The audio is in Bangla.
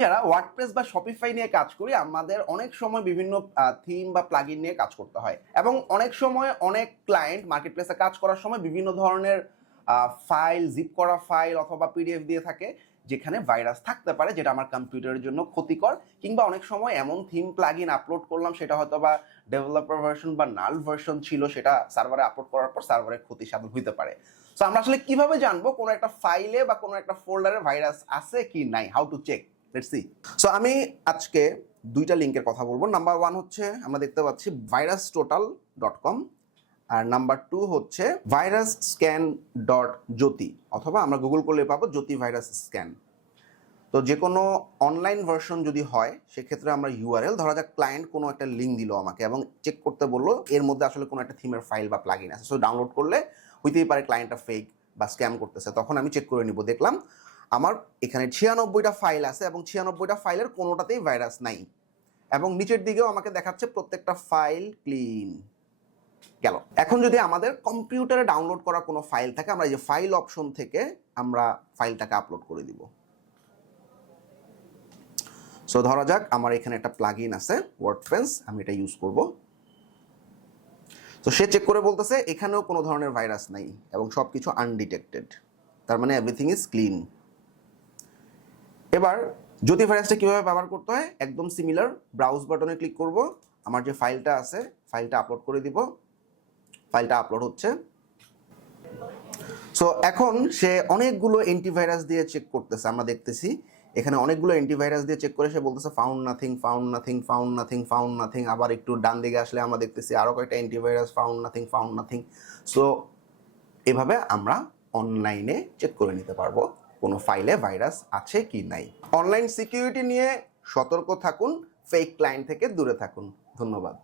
যারা ওয়ার্ডপ্রেস বা শপিফাই নিয়ে কাজ করি আমাদের অনেক সময় বিভিন্ন থিম বা প্লাগইন নিয়ে কাজ করতে হয় এবং অনেক সময় অনেক ক্লায়েন্ট মার্কেটপ্লেসে কাজ করার সময় বিভিন্ন ধরনের ফাইল, জিপ করা ফাইল অথবা পিডিএফ দিয়ে থাকে যেখানে ভাইরাস থাকতে পারে, যেটা আমার কম্পিউটারের জন্য ক্ষতিকর। কিংবা অনেক সময় এমন থিম প্লাগইন আপলোড করলাম সেটা হয়তো বা ডেভেলপার ভার্সন বা নাল ভার্সন ছিল, সেটা সার্ভারে আপলোড করার পর সার্ভারের ক্ষতি সাধন হতে পারে। সো আমরা আসলে কিভাবে জানবো কোনো একটা ফাইলে বা কোনো একটা ফোল্ডারে ভাইরাস আছে কি নাই? How to check? Let's see. So আমি আজকে দুইটা লিঙ্কের কথা বলবো। নাম্বার 1 হচ্ছে আমরা দেখতে পাচ্ছি virustotal.com, আর নাম্বার 2 হচ্ছে virus-scan.jyoti, অথবা আমরা গুগল করলে পাবো জ্যোতি ভাইরাস স্ক্যান। তো যে কোনো অনলাইন ভার্সন যদি হয় সেক্ষেত্রে আমরা ইউআরএল, ধরা যাক ক্লায়েন্ট কোনো একটা লিঙ্ক দিল আমাকে এবং চেক করতে বললো এর মধ্যে আসলে কোনো একটা থিমের ফাইল বা প্লাগইন আছে, সো ডাউনলোড করলে হইতেই পারে ক্লায়েন্টটা ফেক বা স্ক্যাম করতেছে। তখন আমি চেক করে নিব, দেখলাম আমার এখানে 96টা ফাইল আছে এবং 96টা ফাইলের কোনোটাতেই ভাইরাস নাই, এবং নিচের দিকেও আমাকে দেখাচ্ছে প্রত্যেকটা ফাইল ক্লিন। গেল। এখন যদি আমাদের কম্পিউটারে ডাউনলোড করা কোনো ফাইল থাকে, আমরা এই যে ফাইল অপশন থেকে আমরা ফাইলটাকে আপলোড করে দিব। সো ধরা যাক আমার এখানে একটা প্লাগইন আছে ওয়ার্ডপ্রেস, আমি এটা ইউজ করব। তো সে চেক করে বলতেছে এখানেও কোনো ধরনের ভাইরাস নাই এবং সব কিছু আনডিটেক্টেড, তার মানে এভরিথিং ইজ ক্লিন। এবার জ্যোতি ভাইরাসটা কীভাবে ব্যবহার করতে হয় একদম সিমিলার। ব্রাউজ বাটনে ক্লিক করব, আমার যে ফাইলটা আছে ফাইলটা আপলোড করে দিব। ফাইলটা আপলোড হচ্ছে। সো এখন সে অনেকগুলো অ্যান্টিভাইরাস দিয়ে চেক করতেছে, আমরা দেখতেছি এখানে অনেকগুলো অ্যান্টিভাইরাস দিয়ে চেক করে সে বলতেছে found nothing, found nothing, found nothing, found nothing. আবার একটু ডান দিকে আসলে আমরা দেখতেছি আরও কয়েকটা antivirus, found nothing, found nothing. So এভাবে আমরা অনলাইনে চেক করে নিতে পারবো কোনো ফাইলে ভাইরাস আছে কি নাই। অনলাইন সিকিউরিটি নিয়ে সতর্ক থাকুন, ফেক ক্লায়েন্ট থেকে দূরে থাকুন। ধন্যবাদ।